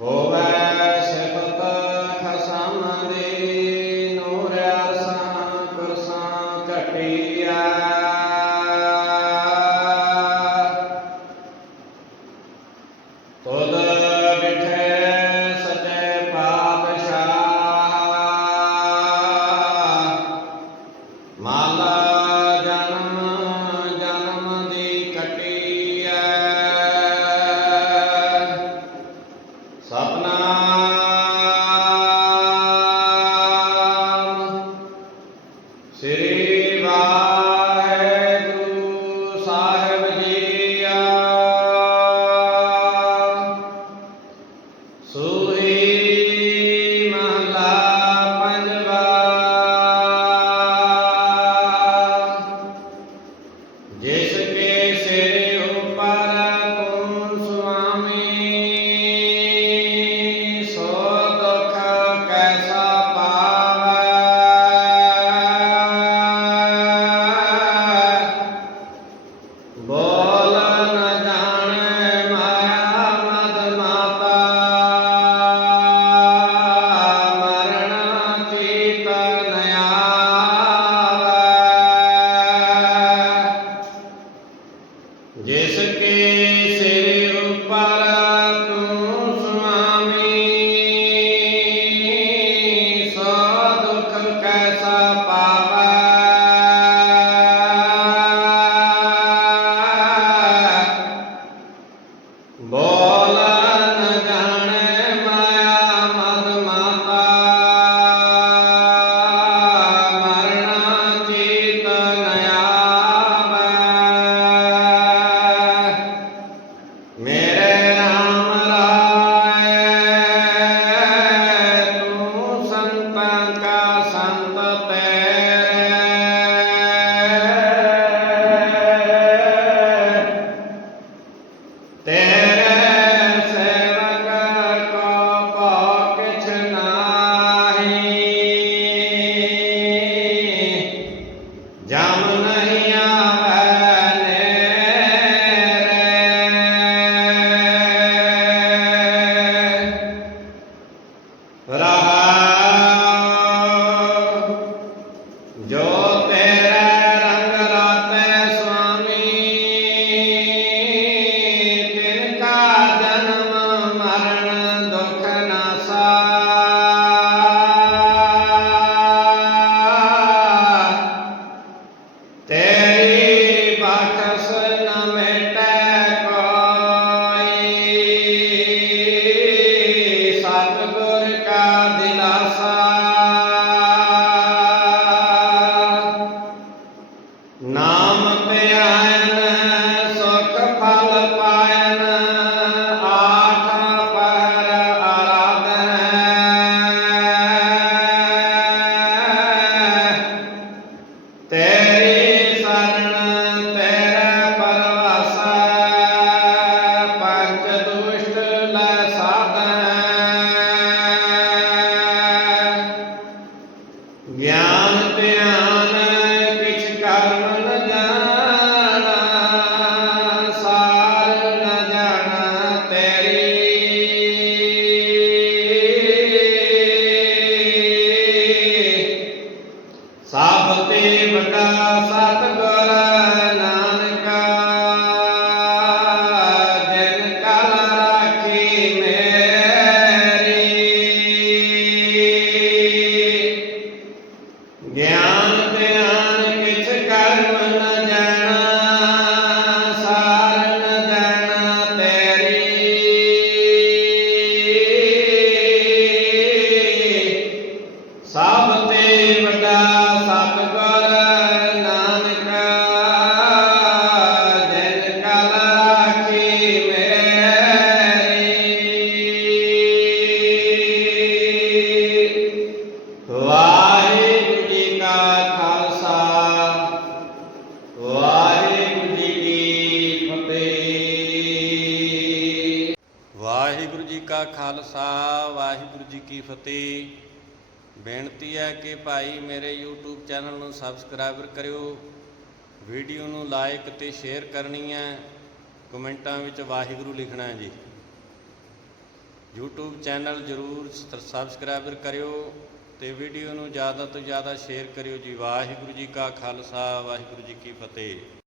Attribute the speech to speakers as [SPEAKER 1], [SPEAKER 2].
[SPEAKER 1] ਹੋਵੇ ਸਿਫਤ ਖਸਮ ਦੇ ਗਿਆਨ ਗਿਆਨ ਧਿਆਨ ਕਿਛ ਕਰਮ ਨ ਜਾਣਾ, ਸਾਰ ਜਾਣਾ ਤੇਰੀ। ਸਭ ਤੇ ਵੱਡਾ ਸਤਿਗੁਰ ਨਾਨਕ, ਜਿਨ ਕਲ ਰਾਖੀ ਮੇਰੀ। ਵਾਹਿਗੁਰੂ
[SPEAKER 2] ਵਾਹਿਗੁਰੂ ਜੀ ਕਾ ਖਾਲਸਾ, ਵਾਹਿਗੁਰੂ ਜੀ ਕੀ ਫਤਿਹ। ਬੇਨਤੀ ਹੈ ਕਿ ਭਾਈ ਮੇਰੇ YouTube ਚੈਨਲ ਨੂੰ ਸਬਸਕ੍ਰਾਈਬਰ ਕਰਿਓ, ਵੀਡੀਓ ਨੂੰ ਲਾਈਕ ਤੇ ਸ਼ੇਅਰ ਕਰਨੀ ਹੈ। ਕਮੈਂਟਾਂ ਵਿੱਚ ਵਾਹਿਗੁਰੂ ਲਿਖਣਾ ਹੈ ਜੀ। YouTube ਚੈਨਲ ਜਰੂਰ ਸਬਸਕ੍ਰਾਈਬਰ ਕਰਿਓ ਤੇ ਵੀਡੀਓ ਨੂੰ ਜ਼ਿਆਦਾ ਤੋਂ ਜ਼ਿਆਦਾ ਸ਼ੇਅਰ ਕਰਿਓ ਜੀ। ਵਾਹਿਗੁਰੂ ਜੀ ਕਾ ਖਾਲਸਾ, ਵਾਹਿਗੁਰੂ ਜੀ ਕੀ ਫਤਿਹ।